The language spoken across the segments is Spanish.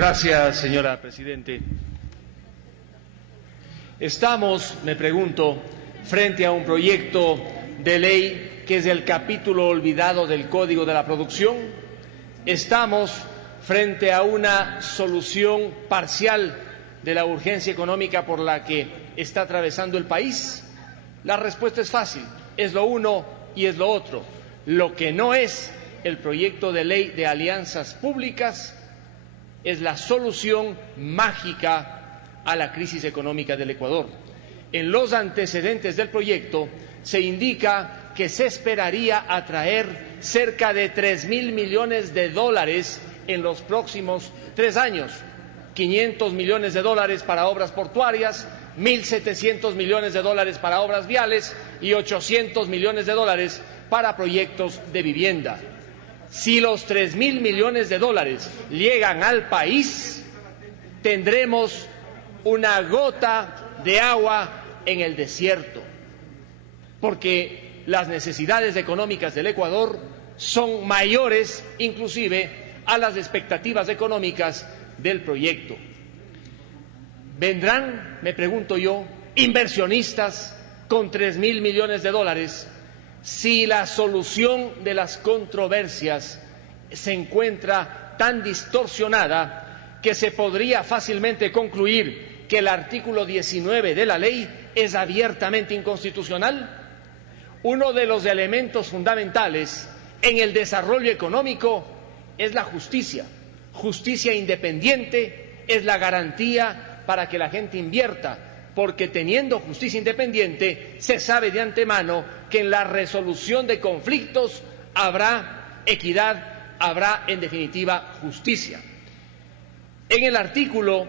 Gracias, señora Presidente. Estamos, me pregunto, frente a un proyecto de ley que es el capítulo olvidado del Código de la Producción. Estamos frente a una solución parcial de la urgencia económica por la que está atravesando el país. La respuesta es fácil, es lo uno y es lo otro. Lo que no es el proyecto de ley de alianzas públicas es la solución mágica a la crisis económica del Ecuador. En los antecedentes del proyecto se indica que se esperaría atraer cerca de 3.000 millones de dólares en los próximos 3 años, 500 millones de dólares para obras portuarias, 1.700 millones de dólares para obras viales y 800 millones de dólares para proyectos de vivienda. Si los 3.000 millones de dólares llegan al país, tendremos una gota de agua en el desierto, porque las necesidades económicas del Ecuador son mayores inclusive a las expectativas económicas del proyecto. ¿Vendrán, me pregunto yo, inversionistas con 3.000 millones de dólares si la solución de las controversias se encuentra tan distorsionada que se podría fácilmente concluir que el artículo 19 de la ley es abiertamente inconstitucional? Uno de los elementos fundamentales en el desarrollo económico es la justicia. Justicia independiente es la garantía para que la gente invierta, porque teniendo justicia independiente se sabe de antemano que en la resolución de conflictos habrá equidad, habrá en definitiva justicia. En el artículo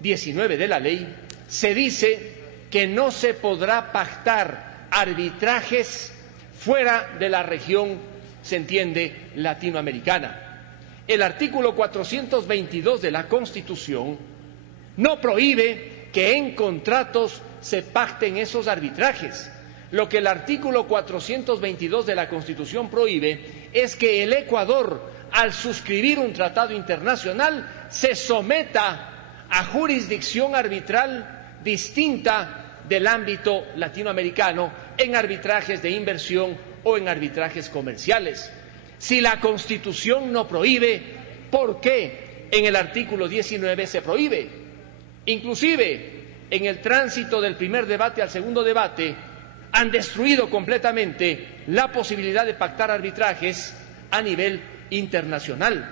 19 de la ley se dice que no se podrá pactar arbitrajes fuera de la región, se entiende, latinoamericana. El artículo 422 de la Constitución no prohíbe que en contratos se pacten esos arbitrajes. Lo que el artículo 422 de la Constitución prohíbe es que el Ecuador, al suscribir un tratado internacional, se someta a jurisdicción arbitral distinta del ámbito latinoamericano en arbitrajes de inversión o en arbitrajes comerciales. Si la Constitución no prohíbe, ¿por qué en el artículo 19 se prohíbe? Inclusive, en el tránsito del primer debate al segundo debate, han destruido completamente la posibilidad de pactar arbitrajes a nivel internacional.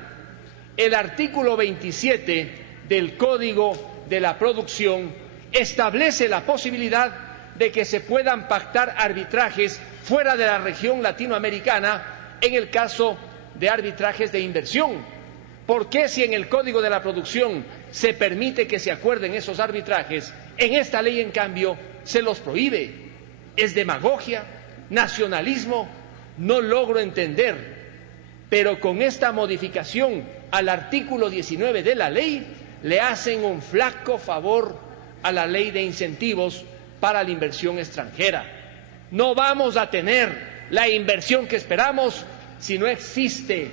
El artículo 27 del Código de la Producción establece la posibilidad de que se puedan pactar arbitrajes fuera de la región latinoamericana en el caso de arbitrajes de inversión. ¿Por qué si en el Código de la Producción se permite que se acuerden esos arbitrajes, en esta ley en cambio se los prohíbe? ¿Es demagogia? ¿Nacionalismo? No logro entender, pero con esta modificación al artículo 19 de la ley le hacen un flaco favor a la ley de incentivos para la inversión extranjera. No vamos a tener la inversión que esperamos si no existe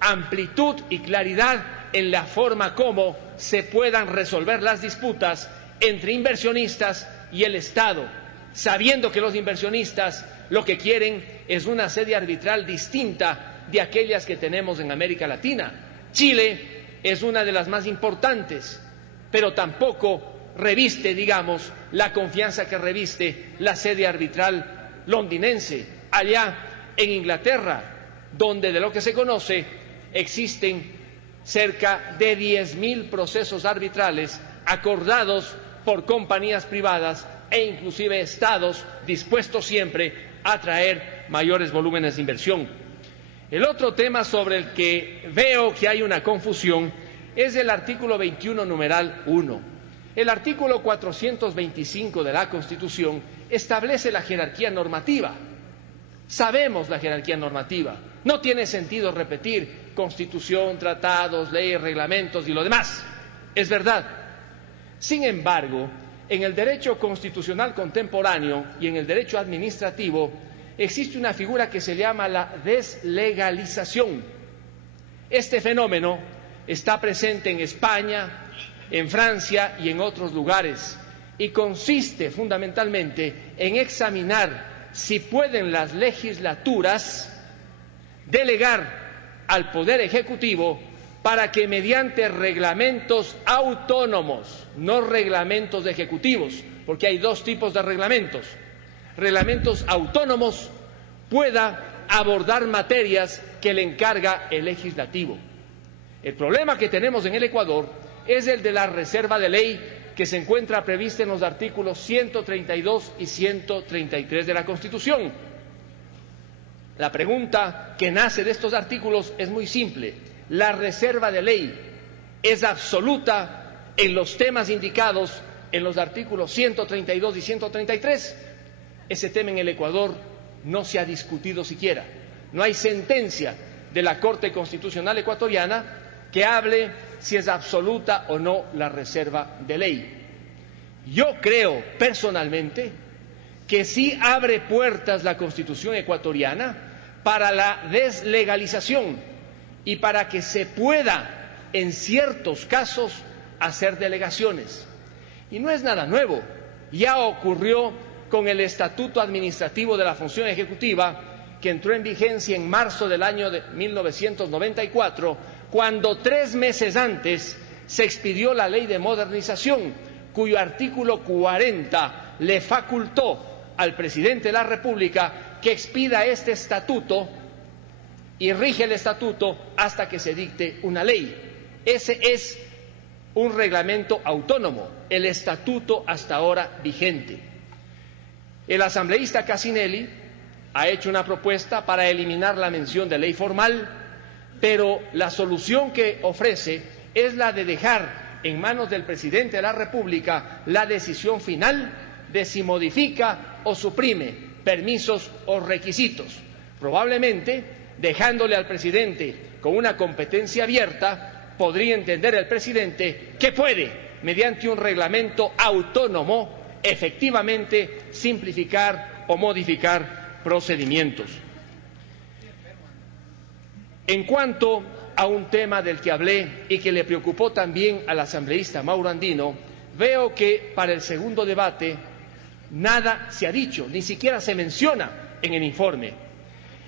amplitud y claridad en la forma como se puedan resolver las disputas entre inversionistas y el Estado, sabiendo que los inversionistas lo que quieren es una sede arbitral distinta de aquellas que tenemos en América Latina. Chile es una de las más importantes, pero tampoco reviste, digamos, la confianza que reviste la sede arbitral londinense. Allá en Inglaterra, donde de lo que se conoce existen cerca de 10.000 procesos arbitrales acordados por compañías privadas e inclusive estados dispuestos siempre a atraer mayores volúmenes de inversión. El otro tema sobre el que veo que hay una confusión es el artículo 21, numeral 1. El artículo 425 de la Constitución establece la jerarquía normativa. Sabemos la jerarquía normativa. No tiene sentido repetir Constitución, tratados, leyes, reglamentos y lo demás. Es verdad. Sin embargo, en el derecho constitucional contemporáneo y en el derecho administrativo existe una figura que se llama la deslegalización. Este fenómeno está presente en España, en Francia y en otros lugares, y consiste fundamentalmente en examinar si pueden las legislaturas delegar al Poder Ejecutivo para que mediante reglamentos autónomos, no reglamentos ejecutivos, porque hay dos tipos de reglamentos autónomos, pueda abordar materias que le encarga el legislativo. El problema que tenemos en el Ecuador es el de la reserva de ley que se encuentra prevista en los artículos 132 y 133 de la Constitución. La pregunta que nace de estos artículos es muy simple. ¿La reserva de ley es absoluta en los temas indicados en los artículos 132 y 133? Ese tema en el Ecuador no se ha discutido siquiera. No hay sentencia de la Corte Constitucional ecuatoriana que hable si es absoluta o no la reserva de ley. Yo creo personalmente que sí abre puertas la Constitución ecuatoriana para la deslegalización y para que se pueda, en ciertos casos, hacer delegaciones. Y no es nada nuevo, ya ocurrió con el Estatuto Administrativo de la Función Ejecutiva, que entró en vigencia en marzo del año de 1994, cuando 3 meses antes se expidió la Ley de Modernización, cuyo artículo 40 le facultó al presidente de la República que expida este estatuto y rige el estatuto hasta que se dicte una ley. Ese es un reglamento autónomo, el estatuto hasta ahora vigente. El asambleísta Cassinelli ha hecho una propuesta para eliminar la mención de ley formal, pero la solución que ofrece es la de dejar en manos del presidente de la República la decisión final de si modifica o suprime permisos o requisitos. Probablemente, dejándole al presidente con una competencia abierta, podría entender el presidente que puede, mediante un reglamento autónomo, efectivamente simplificar o modificar procedimientos. En cuanto a un tema del que hablé y que le preocupó también al asambleísta Mauro Andino, veo que para el segundo debate nada se ha dicho, ni siquiera se menciona en el informe.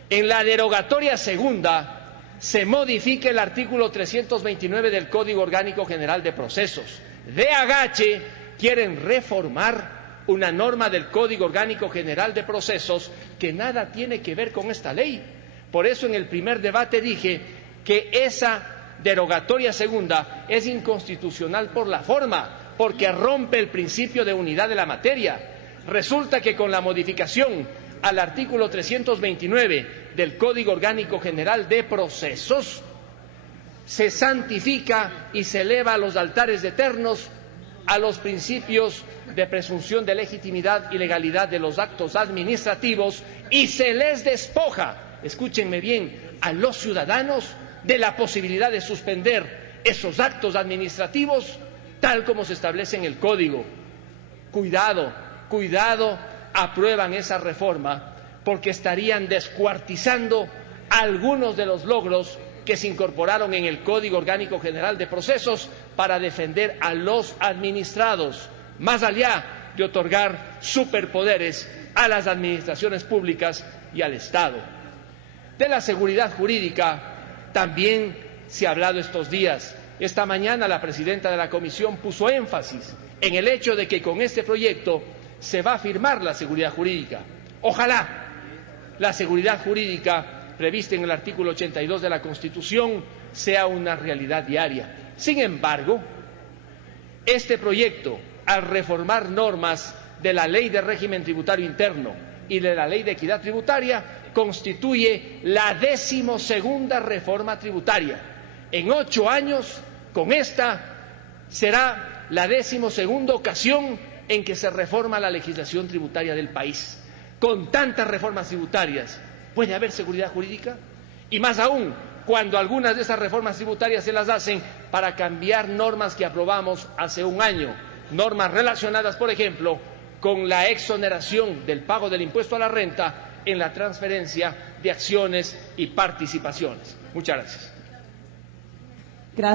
En la derogatoria segunda se modifica el artículo 329 del Código Orgánico General de Procesos. De agache quieren reformar una norma del Código Orgánico General de Procesos que nada tiene que ver con esta ley. Por eso en el primer debate dije que esa derogatoria segunda es inconstitucional por la forma, porque rompe el principio de unidad de la materia. Resulta que con la modificación al artículo 329 del Código Orgánico General de Procesos se santifica y se eleva a los altares eternos a los principios de presunción de legitimidad y legalidad de los actos administrativos y se les despoja, escúchenme bien, a los ciudadanos de la posibilidad de suspender esos actos administrativos tal como se establece en el Código. Cuidado, cuidado, aprueban esa reforma porque estarían descuartizando algunos de los logros que se incorporaron en el Código Orgánico General de Procesos para defender a los administrados, más allá de otorgar superpoderes a las administraciones públicas y al Estado. De la seguridad jurídica también se ha hablado estos días. Esta mañana la presidenta de la Comisión puso énfasis en el hecho de que con este proyecto se va a firmar la seguridad jurídica. Ojalá la seguridad jurídica prevista en el artículo 82 de la Constitución sea una realidad diaria. Sin embargo, este proyecto, al reformar normas de la Ley de Régimen Tributario Interno y de la Ley de Equidad Tributaria, constituye la 12ª reforma tributaria. En 8 años, con esta, será la 12ª ocasión en que se reforma la legislación tributaria del país. Con tantas reformas tributarias, ¿puede haber seguridad jurídica? Y más aún, cuando algunas de esas reformas tributarias se las hacen para cambiar normas que aprobamos hace un año, normas relacionadas, por ejemplo, con la exoneración del pago del impuesto a la renta en la transferencia de acciones y participaciones. Muchas gracias.